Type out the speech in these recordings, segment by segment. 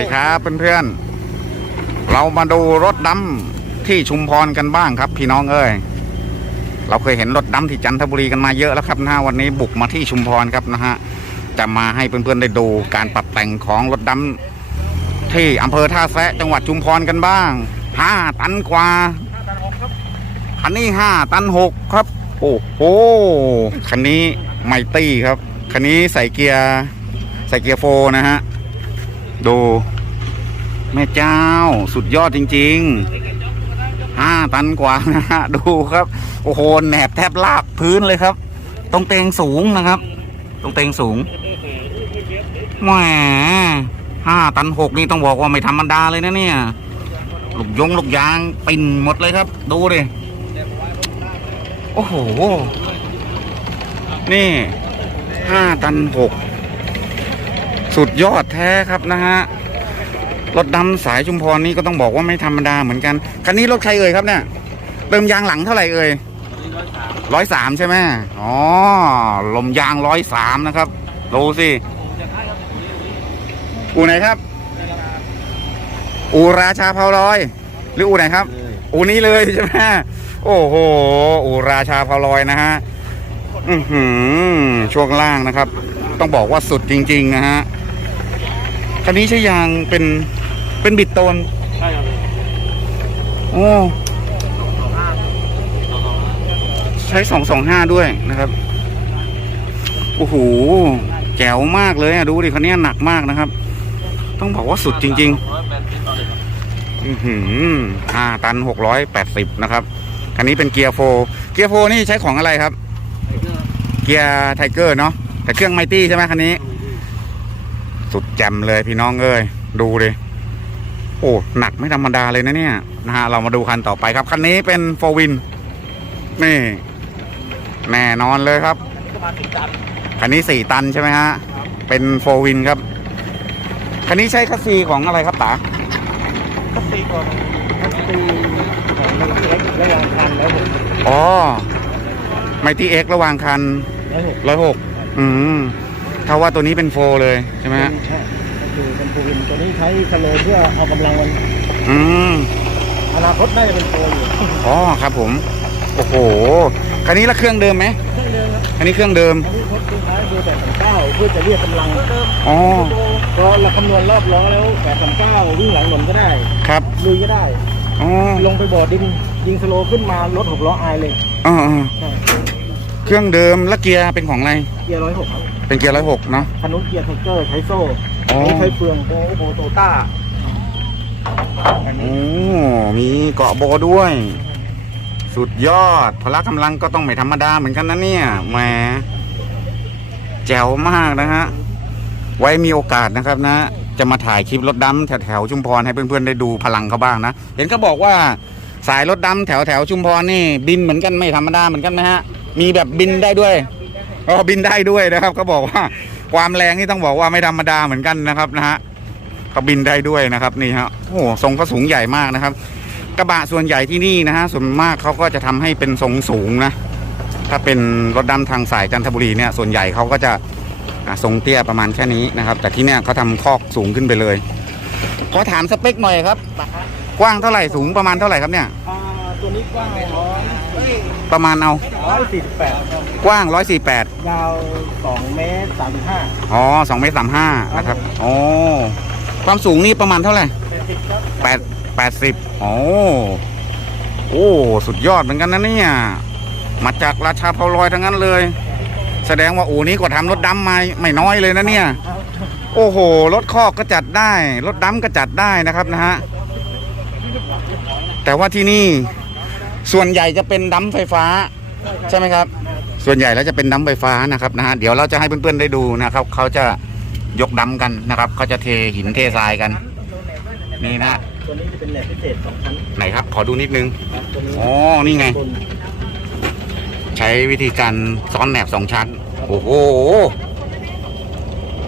ดีครับเพื่อนๆ เรามาดูรถดำที่ชุมพรกันบ้างครับ พี่น้องเอ้ย เราเคยเห็นรถดำที่จันทบุรีกันมาเยอะแล้วครับนะฮะวันนี้บุกมาที่ชุมพรครับนะฮะ จะมาให้เพื่อนๆได้ดูการปรับแต่งของรถดำที่อำเภอท่าแซะจังหวัดชุมพรกันบ้างห้าตันกว่าคันนี้ห้าตันหกครับ โอ้โห คันนี้ไมตี้ครับ คันนี้ใส่เกียร์ใส่เกียร์โฟนะฮะ ดู แม่เจ้าสุดยอดจริงๆห้าตันกว่านะฮะดูครับ โอ้โหแหนบแทบลากพื้นเลยครับ ตรงเตงสูงนะครับ ตรงเตงสูงแหมห้าตันหกนี่ต้องบอกว่าไม่ธรรมดาเลยนะเนี่ยลูกยงลูกยางปิ่นหมดเลยครับ ดูดิโอ้โห นี่ห้าตันหก สุดยอดแท้ครับนะฮะรถดำสายชุมพรนี่ก็ต้องบอกว่าไม่ธรรมดาเหมือนกันคันนี้รถใครเอ่ยครับเนี่ยเติมยางหลังเท่าไหร่เอ่ยร้อยสามใช่ไหมอ๋อลมยางร้อยสามนะครับดูสิอู่ไหนครับ อู่ราชาเผาลอย หรืออู่ไหนครับ อู่นี้เลยใช่ไหมโอ้โหอู่ราชาเผาลอยนะฮะอือหือช่วงล่างนะครับ ต้องบอกว่าสุดจริง ๆ นะฮะ คันนี้ใช้ยางเป็นเป็นบิดโตนใช่ครับโอ้ใช้สองสองห้าด้วยนะครับโอ้โหแจ๋วมากเลยอะดูดิคันนี้หนักมากนะครับ ต้องบอกว่าสุดจริง ๆ อือหือห้าตันหกร้อยแปดสิบนะครับคันนี้เป็นเกียร์โฟร์เกียร์โฟร์นี่ใช้ของอะไรครับ เกียร์ไทเกอร์เนาะแต่เครื่องไมตี้ใช่ไหมคันนี้ สุดแจ่มเลยพี่น้องเอ้ยดูดิโอ้หนักไม่ธรรมดาเลยนะเนี่ยนะฮะเรามาดูคันต่อไปครับคันนี้เป็นโฟวินนี่แน่นอนเลยครับประมาณถึงตันคันนี้สี่ตันใช่ไหมฮะเป็นโฟวินครับคันนี้ใช้คัสซีของอะไรครับป๋าก็ตีก่อนก็ตีของมันเล็กระหว่างคันแล้วผมอ๋อไมตี้เอ็กระหว่างคันแล้วผมร้อยหกอืม ถ้าว่าตัวนี้เป็นโฟเลยใช่ไหมฮะใช่ก็คือเป็นปูวินตัวนี้ใช้สโลว์เพื่อเอากำลังมันอืมอนาคตน่าจะเป็นโฟอยู่อ๋อครับผม โอ้โหคันนี้ละเครื่องเดิมไหมใช่เลยครับอันนี้เครื่องเดิมอันนี้ทดทิ้งท้ายเบอร์แปดสามเก้าเพื่อจะเรียกกำลังอ๋อก็เราคำนวณรอบล้อแล้วแปดสามเก้าวิ่งหลังหนุนก็ได้ครับลุยก็ได้อ๋อลงไปบ่อดินยิงสโลว์ขึ้นมารถหกล้ออายเลยอ๋ออ๋อใช่เครื่องเดิมแล้วเกียร์เป็นของอะไรเกียร์ร้อยหกครับ เป็นเกียร์ร้อยหกเนาะ คันนู้นเกียร์ไทเกอร์ใช้โซ่อ๋อ อันนี้ใช้เฟืองโอ้โหโตต้าอันโอ้นี้มีเกาะโบด้วย สุดยอด พละกำลังก็ต้องไม่ธรรมดาเหมือนกันนะเนี่ยแหมแจ๋วมากนะฮะ ไว้มีโอกาสนะครับนะ จะมาถ่ายคลิปรถดำแถวแถวๆชุมพรให้เพื่อนๆได้ดูพลังเขาบ้างนะ เห็นเขาบอกว่าสายรถดำแถวแถวๆชุมพรนี่ บินเหมือนกันไม่ธรรมดาเหมือนกันไหมฮะ มีแบบบินได้ด้วย อ๋อบินได้ด้วยนะครับเขาบอกว่าความแรงนี่ต้องบอกว่าไม่ธรรมดาเหมือนกันนะครับนะฮะเขาบินได้ด้วยนะครับนี่ฮะโอ้ทรงเขาสูงใหญ่มากนะครับ กระบะส่วนใหญ่ที่นี่นะฮะส่วนมากเขาก็จะทำให้เป็นทรงสูงนะถ้าเป็นรถดำทางสายจันทบุรีเนี่ยส่วนใหญ่เขาก็จะทรงเตี้ยประมาณแค่นี้นะครับ แต่ที่เนี่ยเขาทำคอกสูงขึ้นไปเลยขอถามสเปคหน่อยครับ กว้างเท่าไหร่สูงประมาณเท่าไหร่ครับเนี่ย ตัวนี้กว้างร้อยประมาณเอาร้อยสี่สิบแปดกว้างร้อยสี่แปดยาวสองเมตรสามสิบห้าอ๋อสองเมตรสามห้านะครับโอ้ความสูงนี่ประมาณเท่าไหร่แปดสิบครับแปดแปดสิบโอ้โอ้สุดยอดเหมือนกันนะเนี่ยมาจากราชาเพาลอยทั้งนั้นเลย แสดงว่าอูนี้ก็ทำรถดำมาไม่น้อยเลยนะเนี่ย โอ้โห รถคอกก็จัดได้ รถดำก็จัดได้นะครับนะฮะแต่ว่าที่นี่ ส่วนใหญ่จะเป็นดำไฟฟ้า ใช่ไหมครับ ส่วนใหญ่แล้วจะเป็นดำไฟฟ้านะครับนะฮะเดี๋ยวเราจะให้เพื่อนๆได้ดูนะครับเขาจะยกดำกันนะครับเขาจะเทหินเททรายกันนี่นะตัวนี้จะเป็นแหลกพิเศษสองชั้นไหนครับ ขอดูนิดนึงครับตัวนี้อ๋อนี่ไงบนใช้วิธีการซ้อนแหนบสองชั้น โอ้โห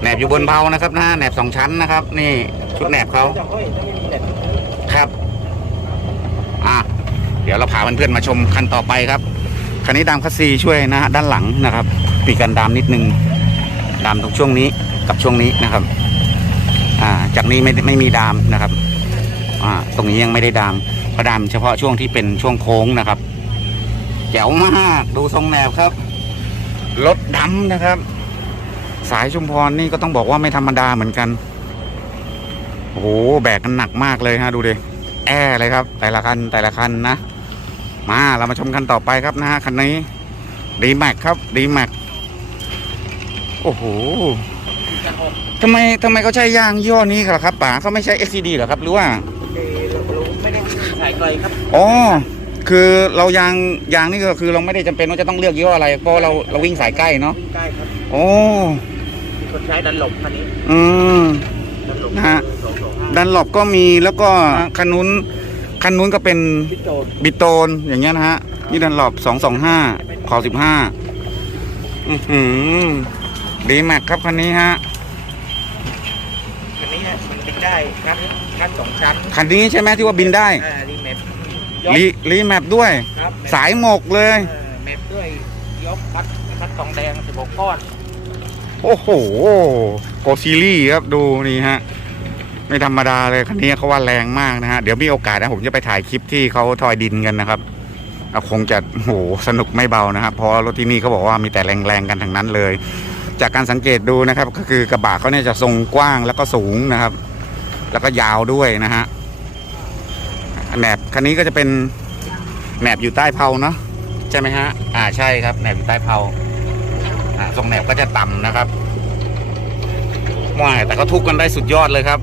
แหนบอยู่บนเบานะครับนะแหนบสองชั้นนะครับ นี่ชุดแหนบเขา จะห้อยจะมีแหลก ครับ อะ เดี๋ยวเราพาเพื่อนๆมาชมคันต่อไปครับคันนี้ดามคัสซีช่วยนะฮะด้านหลังนะครับปีกันดามนิดนึงดามตรงช่วงนี้กับช่วงนี้นะครับอ่าจากนี้ไม่ไม่มีดามนะครับอ่าตรงนี้ยังไม่ได้ดามเพราะดามเฉพาะช่วงที่เป็นช่วงโค้งนะครับแจ๋วมากดูทรงแนวครับรถดำนะครับ สายชุมพรนี่ก็ต้องบอกว่าไม่ธรรมดาเหมือนกันโอ้โหแบกกันหนักมากเลยฮะดูดิแอร์เลยครับ แต่ละคันแต่ละคันนะ มาเรามาชมคันต่อไปครับนะฮะคันนี้ดีแม็กครับดีแม็กโอ้โหทำไมทำไมเขาใช้ยางยี่ห้อนี้ครับครับป๋าเขาไม่ใช้ XCD เหรอครับหรือว่าเอ่อเราเราไม่ได้สายไกลครับอ๋อคือเรายางยางนี่ก็คือเราไม่ได้จำเป็นว่าจะต้องเลือกยี่ห้ออะไรเพราะเราเราวิ่งสายใกล้เนาะวิ่งใกล้ครับโอ้มีคนใช้ดันหลบคันนี้อืมดันหลบนะฮะสองสองห้าดันหลบก็มีแล้วก็คันนู้น คันนู้นก็เป็นพิโตนบิโตนอย่างเงี้ยนะฮะ นี่ดันหลบสองสองห้าขอสิบห้าอือหือดีแม็กครับคันนี้ฮะคันนี้มันบินได้ครับคันสองชั้นคันนี้ใช่ไหมที่ว่าบินได้อ่ารีเมปรีรีแมปด้วย ครับเมปสายหมกเลย เออเมปด้วยยกคัดคัดทองแดงสิบหกก้อน โอ้โหโกซีรีส์ครับดูนี่ฮะ ไม่ธรรมดาเลยคันนี้เขาว่าแรงมากนะฮะ เดี๋ยวมีโอกาสนะผมจะไปถ่ายคลิปที่เขาทอยดินกันนะครับคงจะโหสนุกไม่เบานะครับเพราะรถที่นี่เขาบอกว่ามีแต่แรงๆกันทั้งนั้นเลย จากการสังเกตดูนะครับ ก็คือกระบะเขาเนี่ยจะทรงกว้างแล้วก็สูงนะครับ แล้วก็ยาวด้วยนะฮะแหนบคันนี้ก็จะเป็นแหนบอยู่ใต้เพลาเนาะใช่ไหมฮะอ่าใช่ครับแหนบอยู่ใต้เพลาอ่าทรงแหนบก็จะต่ำนะครับว้าแต่ก็ทุกกันได้สุดยอดเลยครับ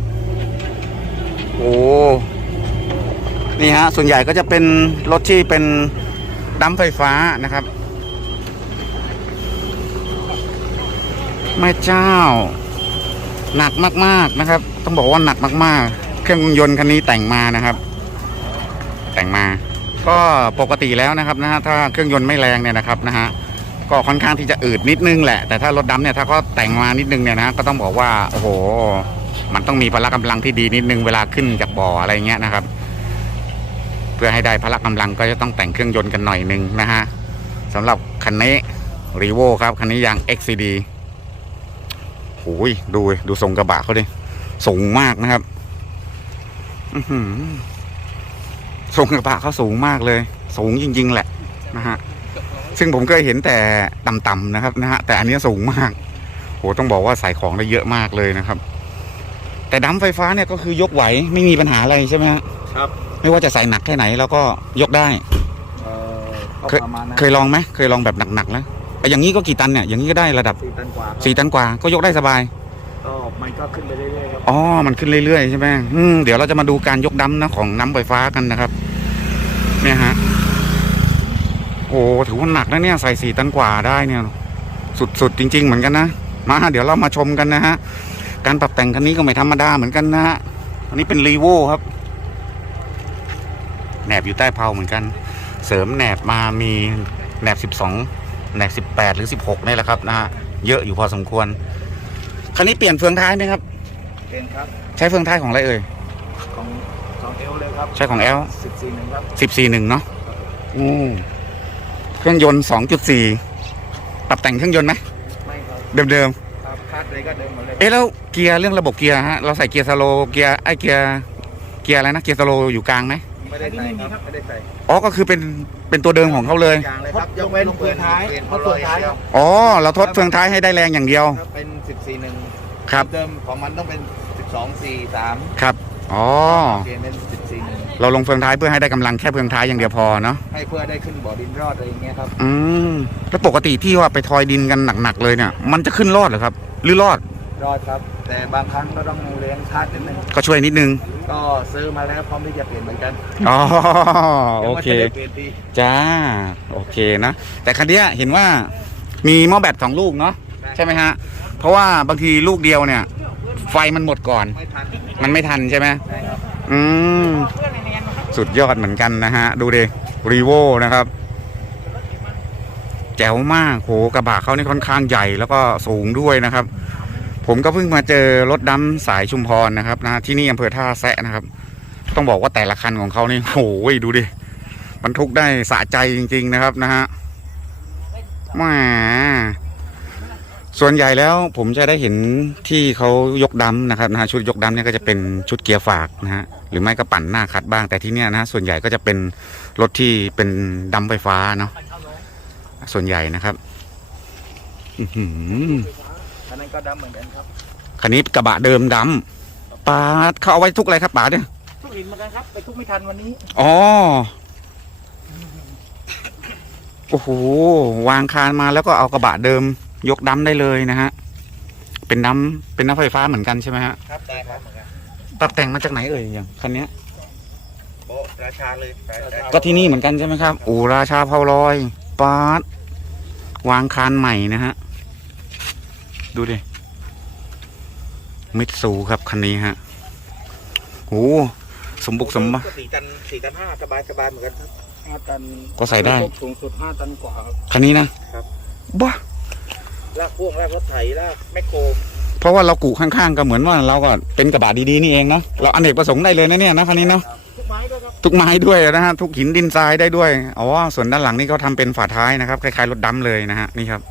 โอ้นี่ฮะ ส่วนใหญ่ก็จะเป็นรถที่เป็นดัมไฟฟ้านะครับแม่เจ้า หนักมาก ๆนะครับ ต้องบอกว่าหนักมากๆ เครื่องยนต์คันนี้แต่งมานะครับ แต่งมา ก็ปกติแล้วนะครับนะฮะถ้าเครื่องยนต์ไม่แรงเนี่ยนะครับนะฮะก็ค่อนข้างที่จะอืดนิดนึงแหละแต่ถ้ารถดำเนี่ยถ้าเขาแต่งมานิดนึงเนี่ยนะก็ต้องบอกว่าโอ้โห มันต้องมีพละกำลังที่ดีนิดนึงเวลาขึ้นจากบ่ออะไรเงี้ยนะครับ เพื่อให้ได้พละกำลังก็จะต้องแต่งเครื่องยนต์กันหน่อยนึงนะฮะสำหรับคันนี้รีโวครับ คันนี้ยาง XCD โอ้ยดูดูทรงกระบะเขาดิสูงมากนะครับทรงกระบะเขาสูงมากเลย สูงจริง ๆ แหละนะฮะซึ่งผมเคยเห็นแต่ต่ำๆนะครับนะฮะแต่อันนี้สูงมากโหต้องบอกว่าใส่ของได้เยอะมากเลยนะครับ แต่ดัมไฟฟ้าเนี่ยก็คือยกไหวไม่มีปัญหาอะไรใช่ไหมฮะครับไม่ว่าจะใส่หนักแค่ไหนเราก็ยกได้เออเคยประมาณนั้นเคยลองไหมเคยลองแบบหนักๆแล้วไอ้อย่างนี้ก็กี่ตันเนี่ยอย่างนี้ก็ได้ระดับสี่ตันกว่าครับสี่ตันกว่าก็ยกได้สบาย ก็มันก็ขึ้นไปเรื่อยๆครับ อ๋อ มันขึ้นเรื่อยๆใช่ไหมอืมเดี๋ยวเราจะมาดูการยกดั้มนะของน้ำไฟฟ้ากันนะครับ เนี่ยฮะ โอ้ถือว่าหนักนะเนี่ยใส่สี่ตันกว่าได้เนี่ย สุดๆจริง ๆ เหมือนกันนะ มา เดี๋ยวเรามาชมกันนะฮะ การปรับแต่งคันนี้ก็ไม่ธรรมดาเหมือนกันนะฮะอันนี้เป็นรีโวครับ แหนบอยู่ใต้เพลาเหมือนกัน เสริมแหนบมามีแหนบสิบสองแหนบสิบแปดหรือสิบหกนี่แหละครับนะฮะ เยอะอยู่พอสมควร คันนี้เปลี่ยนเฟืองท้ายไหมครับ เป็นครับ ใช้เฟืองท้ายของอะไรเอ่ย ของของเอลเลยครับ ใช้ของ L สิบสี่หนึ่งครับสิบสี่หนึ่งเนาะอืมเครื่องยนต์สองจุดสี่ปรับแต่งเครื่องยนต์ไหมไม่ครับ เดิมครับคาด เลยก็เดิมหมดเลยๆเอ๊ะแล้วเกียร์เรื่องระบบเกียร์ฮะเราใส่เกียร์สโลว์เกียร์ไอเกียร์เกียร์อะไรนะเกียร์สโลว์อยู่กลางไหมไม่ได้ใส่ครับไม่ได้ใส่อ๋อก็คือเป็นเป็นตัวเดิมของเขาเลยกลางเลยครับยกเว้นเฟืองท้ายเพราะเฟืองท้ายครับอ๋อเราทดเฟืองท้ายให้ได้แรงอย่างเดียวถ้าเป็นสิบสี่หนึ่งครับเดิมของมันต้องเป็นสิบสองสี่สามครับอ๋อเปลี่ยนเป็นสิบสี่หนึ่งเราลงเฟืองท้ายเพื่อให้ได้กำลังแค่เฟืองท้ายอย่างเดียวพอเนาะให้เพื่อได้ขึ้นบ่อดินรอดอะไรอย่างเงี้ยครับอืมแล้วปกติที่ว่าไปทอยดินกันหนักๆเลยเนี่ยมันจะขึ้นรอดเหรอครับ หรือรอดรอดครับ แต่บางครั้งก็ต้องเลี้ยงชาร์จนิดนึงก็ช่วยนิดนึง ก็ซื้อมาแล้วพร้อมที่จะเปลี่ยนเหมือนกันอ๋อดี๋โอยวว่าเคจะได้เปลี่ยนดีจ้า โอเคนะ แต่คันเนี้ยเห็นว่ามีหม้อแบตสองลูกเนาะใช่ไหมฮะ เพราะว่าบางทีลูกเดียวเนี่ย ไฟมันหมดก่อน ไม่ทันมันไม่ทันใช่ไหมใช่ครับ อืม สุดยอดเหมือนกันนะฮะ ดูดิรีโวนะครับ แจ๋วมากโหกระบะเขานี่ค่อนข้างใหญ่แล้วก็สูงด้วยนะครับ ผมก็เพิ่งมาเจอรถดำสายชุมพรนะครับนะที่นี่อำเภอท่าแซะนะครับ ต้องบอกว่าแต่ละคันของเขานี่โอ้ยดูดิบรรทุกได้สะใจจริง ๆนะครับนะฮะแหมส่วนใหญ่แล้วผมจะได้เห็นที่เขายกดัมนะครับนะฮะชุดยกดัมเนี่ยก็จะเป็นชุดเกียร์ฝากนะฮะหรือไม่ก็ปั่นหน้าคัดบ้างแต่ที่เนี่ยนะส่วนใหญ่ก็จะเป็นรถที่เป็นดัมไฟฟ้าเนาะ ส่วนใหญ่นะครับอื้อหืออันนั้นก็ดำเหมือนกันครับคันนี้กระบะเดิมดำปาดเขาเอาไว้ทุกอะไรครับป๋าเนี่ยทุกหินเหมือนกันครับ ไปทุกไม่ทันวันนี้อ๋อโอ้โหวางคานมาแล้วก็เอากระบะเดิม ยกดัมได้เลยนะฮะเป็นดัมเป็นน้ำไฟฟ้าเหมือนกันใช่ไหมฮะครับได้ครับเหมือนกันปรับแต่งมาจากไหนเอ่ยอย่างคันเนี้ยโบะราชาเลยราชาก็ที่นี่เหมือนกันใช่ไหมครับอู่ราชาเผาลอยปาด วางคานใหม่นะฮะ ดูดิ มิตซูครับคันนี้ฮะโอ้สมบุกสมบัติสี่ตันสี่ตันห้าสบายสบายเหมือนกันครับห้าตันก็ใส่ได้สูงสุดห้าตันกว่าครับคันนี้นะครับบ้าลากพ่วงลากรถไถลากแมคโครเพราะว่าเรากูข้างๆก็เหมือนว่าเราก็เป็นกระบะดีๆนี่เองเนาะเราอเนกประสงค์ได้เลยนะเนี่ยนะคันนี้เนาะทุก ไม้ด้วยครับทุกไม้ด้วยนะฮะทุกหินดินทรายได้ด้วยอ๋อส่วนด้านหลังนี่เขาทำเป็นฝาท้ายนะครับคล้ายๆรถดำเลยนะฮะนี่ครับ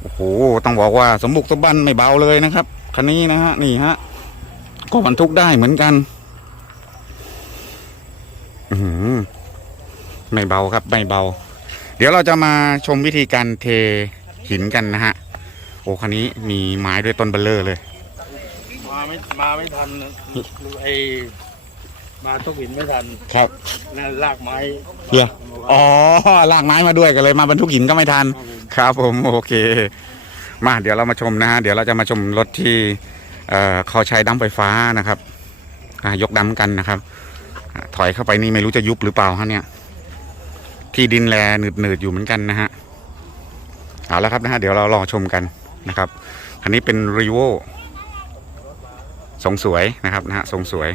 โอ้โหต้องบอกว่าสมบุกสมบันไม่เบาเลยนะครับคันนี้นะฮะนี่ฮะก็บรรทุกได้เหมือนกันอือหือไม่เบาครับไม่เบา เดี๋ยวเราจะมาชมวิธีการเทหินกันนะฮะโอ้คันนี้มีไม้ด้วยต้นเบลเลอร์เลย มาไม่มาไม่ทันนะไอ มาทุกหินไม่ทันครับนั่นลากไม้เหรออ๋อลากไม้มาด้วยกันเลยมาบรรทุกหินก็ไม่ทัน ครับผมโอเค มาเดี๋ยวเรามาชมนะฮะเดี๋ยวเราจะมาชมรถที่เอ่อเขาใช้ดั้มไฟฟ้านะครับอ่ายกดั้มกันนะครับอ่าถอยเข้าไปนี่ไม่รู้จะยุบหรือเปล่าฮะเนี่ยที่ดินแลหนืดหนืดๆอยู่เหมือนกันนะฮะเอาแล้วครับนะฮะเดี๋ยวเรารอชมกันนะครับคันนี้เป็นรีโวทรงสวยนะครับนะฮะทรงสวย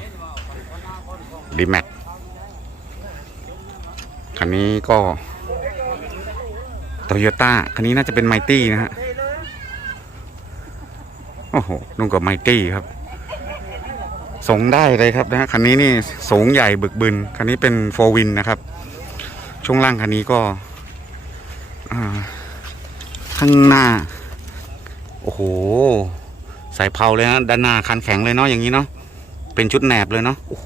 ดีแม็กคันนี้ก็โตโยต้าคันนี้น่าจะเป็นไมตี้นะฮะ โอ้โหนุ่งกับไมตี้ครับส่งได้เลยครับนะฮะคันนี้นี่สูงใหญ่บึกบึน คันนี้เป็นโฟวินนะครับ ช่วงล่างคันนี้ก็ข้างหน้า โอ้โห ใส่เพาเลยฮะด้านหน้าคันแข็งเลยเนาะอย่างนี้เนาะเป็นชุดแหนบเลยเนาะโอ้โห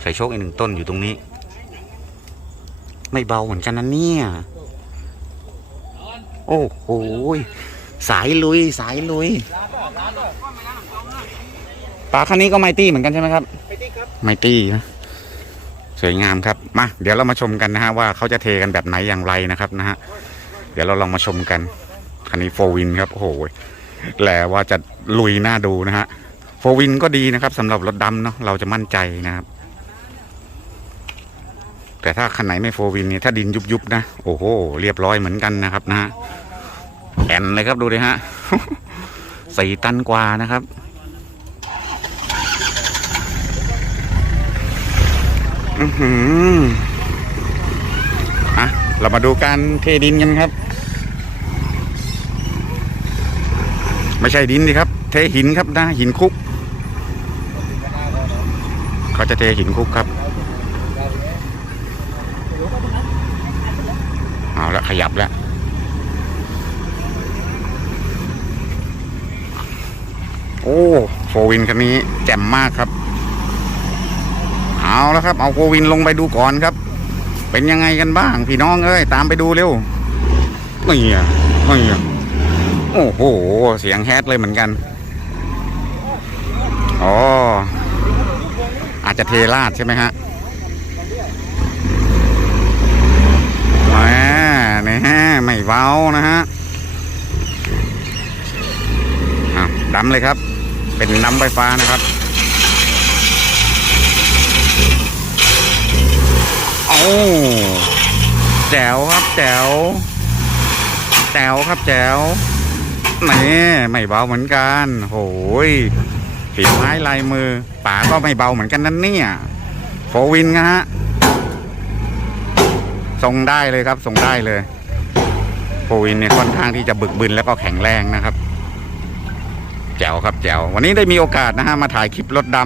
ใส่โชคอีกหนึ่งต้นอยู่ตรงนี้ ไม่เบาเหมือนกันนะเนี่ย โอ้โหยสายลุยสายลุยปลาคันนี้ก็ไมตี้เหมือนกันใช่ไหมครับไปที่ครับไมตี้นะสวยงามครับมาเดี๋ยวเรามาชมกันนะฮะว่าเขาจะเทกันแบบไหนอย่างไรนะครับนะฮะเดี๋ยวเราลองมาชมกันคันนี้โฟวินครับโอ้โหแหละว่าจะลุยหน้าดูนะฮะโฟวินก็ดีนะครับสำหรับรถดำเนาะเราจะมั่นใจนะครับ แต่ถ้าคันไหนไม่โฟวินนี่ถ้าดินยุบๆนะ โอ้โห เรียบร้อยเหมือนกันนะครับนะฮะแอนเลยครับดูดิฮะสี่ตันกว่านะครับอือหืออะเรามาดูการเทดินกันครับ ไม่ใช่ดินดิครับ เทหินครับนะหินคุก เขาจะเทหินคุกครับ เอาละขยับแล้วโอ้โฟวินคันนี้แจ่มมากครับ เอาแล้วครับ เอาโฟวินลงไปดูก่อนครับ เป็นยังไงกันบ้าง พี่น้องเอ้ยตามไปดูเร็วนี่อะนี่อะโอ้โหเสียงแฮดเลยเหมือนกันอ๋ออาจจะเทราดใช่ไหมฮะ แหมนี่ฮะไม่ เบานะฮะอะดำเลยครับ เป็นน้ำไฟฟ้านะครับโอ้แจ๋วครับแจ๋วแจ๋วครับแจ๋วนี่ไม่เบาเหมือนกันโหยฝีไม้ลายมือป๋าก็ไม่เบาเหมือนกันนั่นเนี่ยโฟวินนะฮะส่งได้เลยครับส่งได้เลย โฟวินเนี่ยค่อนข้างที่จะบึกบึนแล้วก็แข็งแรงนะครับ แจ๋วครับแจ๋ววันนี้ได้มีโอกาสนะฮะมาถ่ายคลิปรถด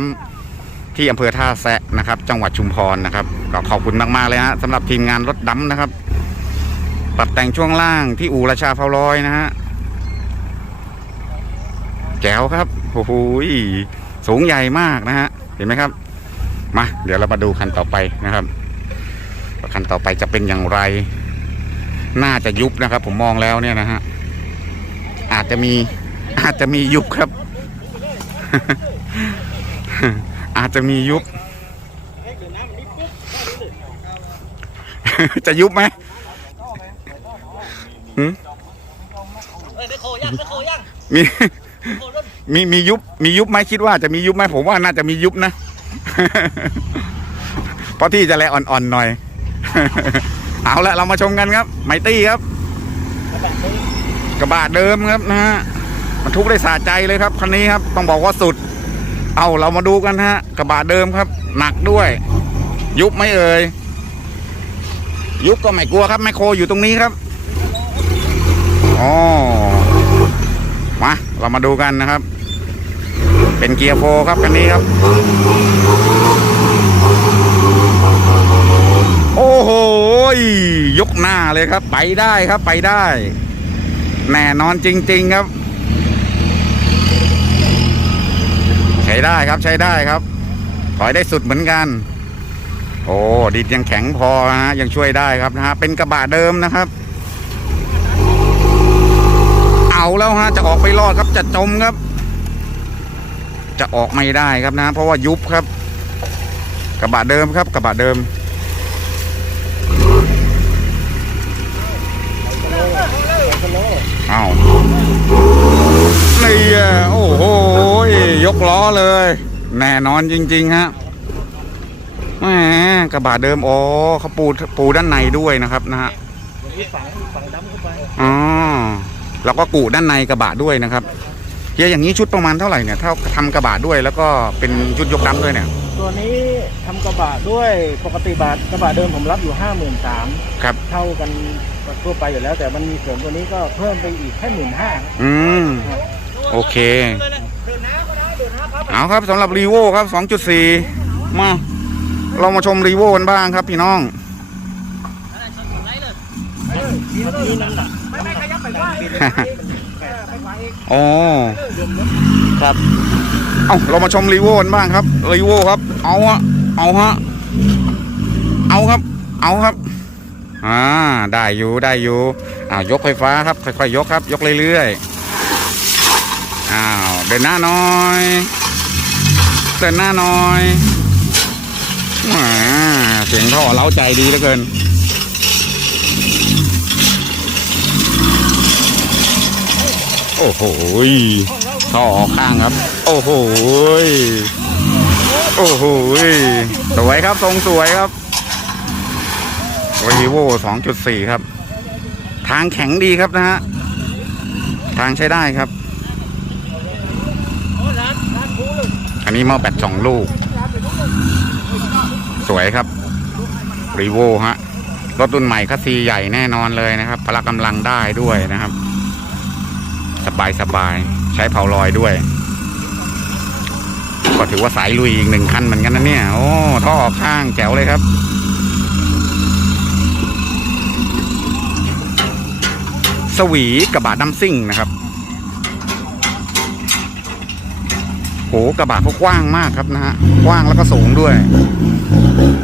ำที่อำเภอท่าแซะนะครับ จังหวัดชุมพรนะครับก็ขอบคุณมากๆเลยฮะสำหรับทีมงานรถดำนะครับ ปรับแต่งช่วงล่างที่อู่ราชาเผาลอยนะฮะแจ๋วครับโอ้โหสูงใหญ่มากนะฮะเห็นไหมครับมาเดี๋ยวเรามาดูคันต่อไปนะครับคันต่อไปจะเป็นอย่างไร น่าจะยุบนะครับ ผมมองแล้วเนี่ยนะฮะอาจจะมีอาจจะมียุบครับ อาจจะมียุบ จะยุบไหมมีมีมียุบมียุบไหมคิดว่าจะมียุบไหมผมว่าน่าจะมียุบนะ เพราะที่จะแลอ่อนๆหน่อย เอาละเรามาชมกันครับ ไมตี้ครับ กระบะเดิมครับนะฮะมันทุกได้สะใจเลยครับคันนี้ครับ ต้องบอกว่าสุด เอาเรามาดูกันฮะ กระบะเดิมครับ หนักด้วย ยุบไม่เอ่ยยุบก็ไม่กลัวครับไมโครอยู่ตรงนี้ครับอ๋อมาเรามาดูกันนะครับ เป็นเกียร์โฟร์ครับคันนี้ครับ โอ้โห ยยกหน้าเลยครับ ไปได้ครับไปได้ แน่นอนจริง ๆครับ ใช้ได้ครับใช้ได้ครับ ถอยได้สุดเหมือนกัน โอ้ดินยังแข็งพอนะฮะยังช่วยได้ครับนะฮะเป็นกระบะเดิมนะครับ เอาแล้วฮะจะออกไปรอดครับจะจมครับ จะออกไม่ได้ครับนะ เพราะว่ายุบครับ กระบะเดิมครับ กระบะเดิม เอานี่อะโอ้โหยกล้อเลย แน่นอนจริง ๆ ฮะแหมกระบะเดิมโอ้เขาปูปูด้านในด้วยนะครับนะฮะอย่างนี้ฝังฝังดำเข้าไปอ๋อแล้วก็กูด้านในกระบะด้วยนะครับเฮียอย่างนี้ชุดประมาณเท่าไหร่เนี่ยถ้าทำกระบะด้วยแล้วก็เป็นชุดยกดำด้วยเนี่ย ตัวนี้ทำกระบะด้วยปกติบาทกระบะเดิมผมรับอยู่ห้าหมื่นสามครับเท่ากันทั่วไปอยู่แล้ว แต่มันมีเสริมตัวนี้ก็เพิ่มไปอีกแค่หมื่นห้าอืมโอเค เอาครับสำหรับรีโวครับ2.4 มาเรามาชมรีโวกันบ้างครับพี่น้องนี่น้ำหนักอ๋อครับเอาเรามาชมรีโวกันบ้างครับรีโวครับ เอาฮะเอาฮะเอาครับ เอาครับอ่าได้อยู่ได้อยู่อ้าวยกไฟฟ้าครับ ค่อยๆยกครับ ยกเรื่อยๆอ้าวเดินหน้าหน้อยเดินหน้าหน้อยเสียงท่อเล้าใจดีเหลือเกิน โอ้โหท่อออกข้างครับ โอ้โหโอ้โหสวยครับทรงสวยครับรีโว2.4 ครับ ทางแข็งดีครับนะฮะ ทางใช้ได้ครับ นี้หม้อแบตสองลูก สวยครับรีโวฮะ รถรุ่นใหม่คัสซีใหญ่แน่นอนเลยนะครับ พละกำลังได้ด้วยนะครับ สบายสบายใช้เผาลอยด้วย ก็ถือว่าสายลุยอีกหนึ่งคันเหมือนกันนะเนี่ย โอ้ท่อข้างแจ๋วเลยครับสวีกระบะดัมซิ่งนะครับ หกระบะเขากว้างมากครับนะฮะกว้างแล้วก็สูงด้วย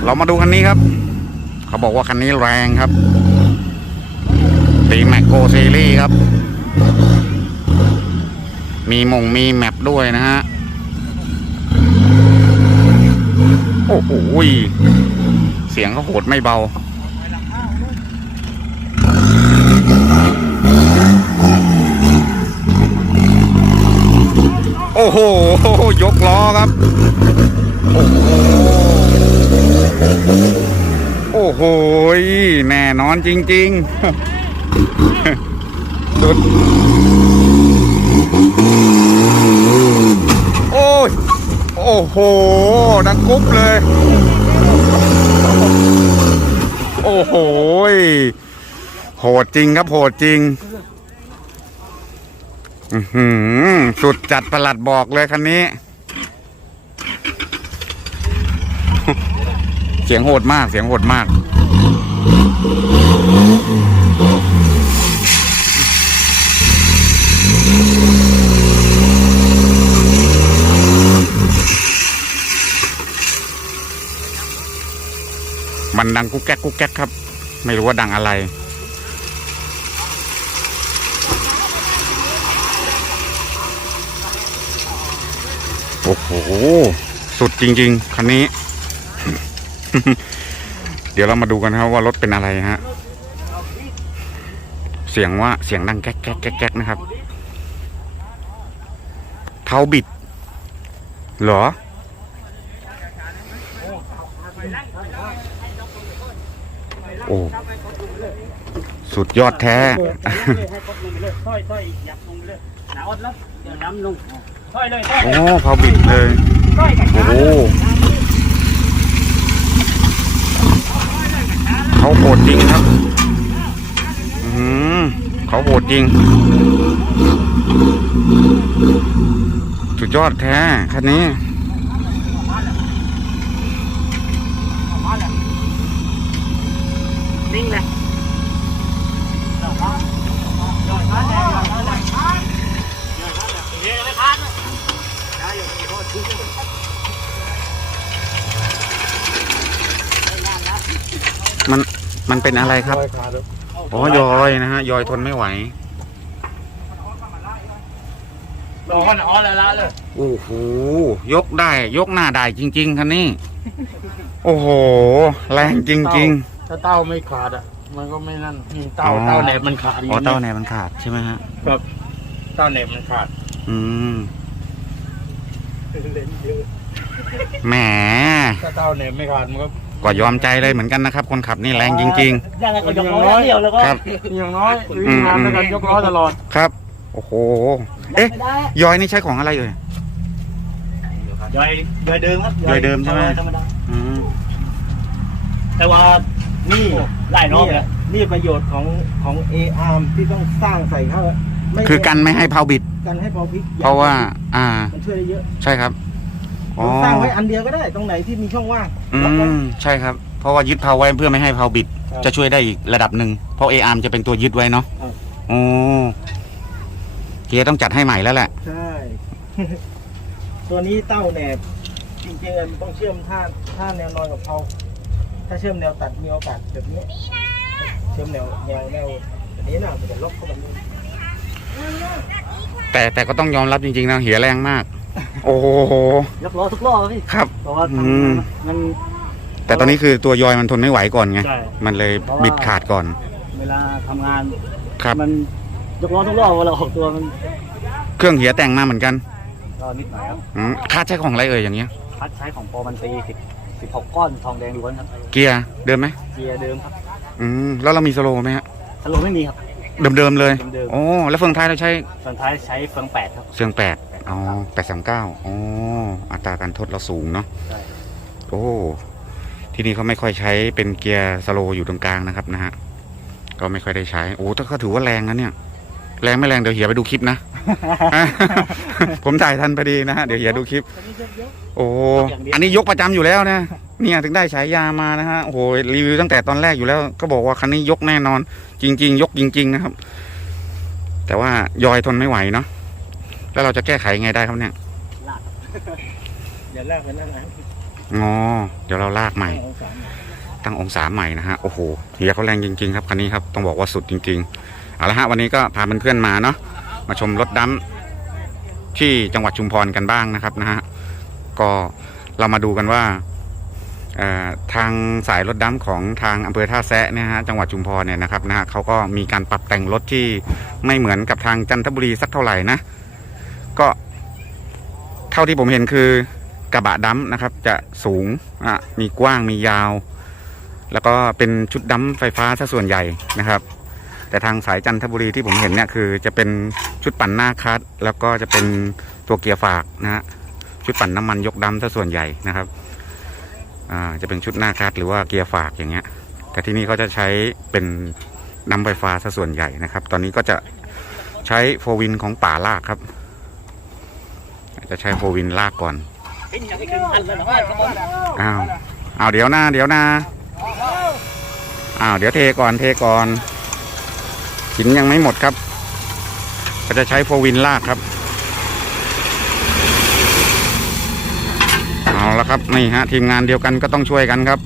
เรามาดูคันนี้ครับ เขาบอกว่าคันนี้แรงครับตีแม็กโกซีรีส์ครับ มีมงมีแมปด้วยนะฮะโอ้โหเสียงเขาโหดไม่เบา โอ้โห ยกล้อครับ โอ้โหโอ้โหแน่นอนจริงๆสุดโอ้ย โอ้โห ดังกุ๊บเลย โอ้โหโหดจริงครับ โหดจริง สุดจัดประหลัดบอกเลยคันนี้ เสียงโหดมากเสียงโหดมาก มันดังกุ๊กแก๊กกุ๊กแก๊กครับ ไม่รู้ว่าดังอะไร อ้โห สุดจริง ๆ คันนี้ เดี๋ยวเรามาดูกันครับว่ารถเป็นอะไรฮะ เสียงว่าเสียงดังแก๊กแก๊กแก๊กแก๊กนะครับ เท้าบิด เหรอ โอ้ สุดยอดแท้ ค่อยๆยับลงเลยหนาอดแล้วเดี๋ยวน้ำลง อยเลยต้อยโอ้เผาบิดเลยต้อยกับโอ้โหเขาโหดจริงครับ อืมเขาโหดจริง สุดยอดแท้คันนี้นิ่งเลยเยอะเลยพัน มัน มันเป็นอะไรครับร้อยขาด้วยอ๋อ ยอยนะฮะ ยอยทนไม่ไหว ร้อนอ๋อแล้วละเลยโอ้โห ยกได้ ยกหน้าได้จริง ๆคันนี้ โอ้โห แรงจริง ถ้าเต้าไม่ขาดอะ มันก็ไม่นั่นนี่เต้าอ๋อ เต้าแหนบมันขาดๆ อ๋อเต้าแนวมันขาดใช่ไหมฮะ ครับเต้าแหนบมันขาดอืมแหม ถ้าเต้าแหนบไม่ขาดมันก็ ก็ยอมใจเลยเหมือนกันนะครับ คนขับนี่แรงจริง ยังไงก็ยกร้อยเดียวแล้วก็ๆ ครับ อย่างน้อยวิ่งงานด้วยกันยกล้อตลอดครับ โอ้โห เอ๊ะยอยนี่ใช้ของอะไรเอ่ย ย่อยย่อยเดิมครับย่อยเดิมใช่ไหม ธรรมดาอืมแต่ว่านี่หลายรอบแล้วนี่ประโยชน์ของของเออาร์ที่ต้องสร้างใส่เข้าไม่คือกันไม่ให้เผาบิด กันให้พอพลิกเพราะว่า อ่า มันช่วยได้เยอะ ใช่ครับ อ๋อ สร้างไว้อันเดียวก็ได้ตรงไหนที่มีช่องว่างอืล็อกไว้มใช่ครับ เพราะว่ายึดเผาไว้เพื่อไม่ให้เผาบิดครับจะช่วยได้อีกระดับหนึ่งเพราะเออาร์มจะเป็นตัวยึดไว้เนาะครับโอ้เกียร์ต้องจัดให้ใหม่แล้วแหละ ใช่ ตัวนี้เต้าแหนบจริงๆมันต้องเชื่อมท่าท่าแนวนอนกับเขาถ้าเชื่อมแนวตัดมีโอกาสแบบนี้ เชื่อมแนวแนวแนวแบบนี้นะมันจะล็อกเข้าแบบนี้แต่แต่ก็ต้องยอมรับจริงๆนะเหียแรงมาก โอ้โห ยกล้อทุกล้อพี่ครับ เพราะว่าอืม มัน แต่ตอนนี้คือตัวยอยมันทนไม่ไหวก่อนไง ใช่ มันเลยเพราะว่าบิดขาดก่อน เวลาทำงาน ครับ มันยกล้อทุกล้อเวลาออกตัวมันเครื่องเหียแต่งมาเหมือนกันก็นิดหน่อยครับอืมคาดใช้ของอะไรเอ่ยอย่างเงี้ย พัดใช้ของโปรมันตีสิบสิบหกก้อนทองแดงล้วนครับเกียร์เดิมไหมเกียร์เดิมครับอืมแล้วเรามีสโลว์ไหมฮะ สโลว์ไม่มีครับ เดิมๆเลย เดิมโอ้ แล้วเฟืองท้ายเราใช้ๆส่วนท้ายใช้เฟืองแปดครับ เฟืองแปด อ๋อแปดสามเก้าอ๋ออัตราการทดเราสูงเนาะใช่โอ้ที่นี่เขาไม่ค่อยใช้เป็นเกียร์สโลว์อยู่ตรงกลางนะครับนะฮะก็ไม่ค่อยได้ใช้โอ้ถ้าเขาถือว่าแรงนะเนี่ย แรงไม่แรงเดี๋ยวเหียไปดูคลิปนะ ผมถ่ายทันพอดีนะฮะเดี๋ยวเหียดูคลิปโอ้ อันนี้ยกประจำอยู่แล้วนะ เนี่ยถึงได้ฉายามานะฮะ โอ้โหรีวิวตั้งแต่ตอนแรกอยู่แล้ว ก็บอกว่าคันนี้ยกแน่นอน จริง ๆ ยกจริง ๆ นะครับ แต่ว่ายอยทนไม่ไหวเนาะ แล้วเราจะแก้ไขยังไงได้ครับเนี่ยอย่าลากไปนั่นนะงอเดี๋ยวเราลากใหม่องศาตั้งองศาใหม่นะฮะโอ้โหเฮียเขาแรงจริง ๆ ครับคันนี้ครับต้องบอกว่าสุดจริงๆเอาละฮะวันนี้ก็พาเพื่อนๆมาเนาะมาชมรถดำที่จังหวัดชุมพรกันบ้างนะครับนะฮะก็เรามาดูกันว่าเอ่อทางสายรถดำของทางอำเภอท่าแซะเนี่ยฮะจังหวัดชุมพรเนี่ยนะครับนะฮะเขาก็มีการปรับแต่งรถที่ไม่เหมือนกับทางจันทบุรีสักเท่าไหร่นะ ก็ เท่าที่ผมเห็นคือกระบะดำนะครับ จะสูงอะมีกว้างมียาว แล้วก็เป็นชุดดำไฟฟ้าซะส่วนใหญ่นะครับ แต่ทางสายจันทบุรีที่ผมเห็นเนี่ยคือจะเป็นชุดปั่นหน้าคัดแล้วก็จะเป็นตัวเกียร์ฝากนะฮะชุดปั่นน้ำมันยกดำซะส่วนใหญ่นะครับอ่าจะเป็นชุดหน้าคัดหรือว่าเกียร์ฝากอย่างเงี้ย แต่ที่นี่เขาจะใช้เป็นน้ำไฟฟ้าซะส่วนใหญ่นะครับ ตอนนี้ก็จะใช้โฟวินของป่าลากครับ จะใช้โฟวินลากก่อนยังไม่ถึงพันแล้วนะครับผมอ้าว อ้าวเดี๋ยวนะเดี๋ยวนะอ้าวเดี๋ยวเทก่อนเทก่อนหินยังไม่หมดครับ ก็จะใช้โฟวินลากครับ เอาละครับนี่ฮะทีมงานเดียวกันก็ต้องช่วยกันครับ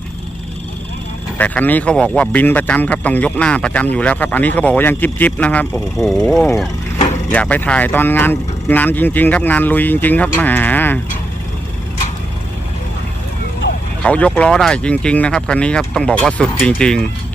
แต่คันนี้เขาบอกว่าบินประจำครับต้องยกหน้าประจำอยู่แล้วครับ อันนี้เขาบอกว่ายังจิบจิบๆนะครับ โอ้โห อยากไปถ่ายตอนงานงานจริง ๆ ครับงานลุยจริง ๆ ครับแหมเขายกล้อได้จริง ๆ นะครับคันนี้ครับต้องบอกว่าสุดจริง ๆ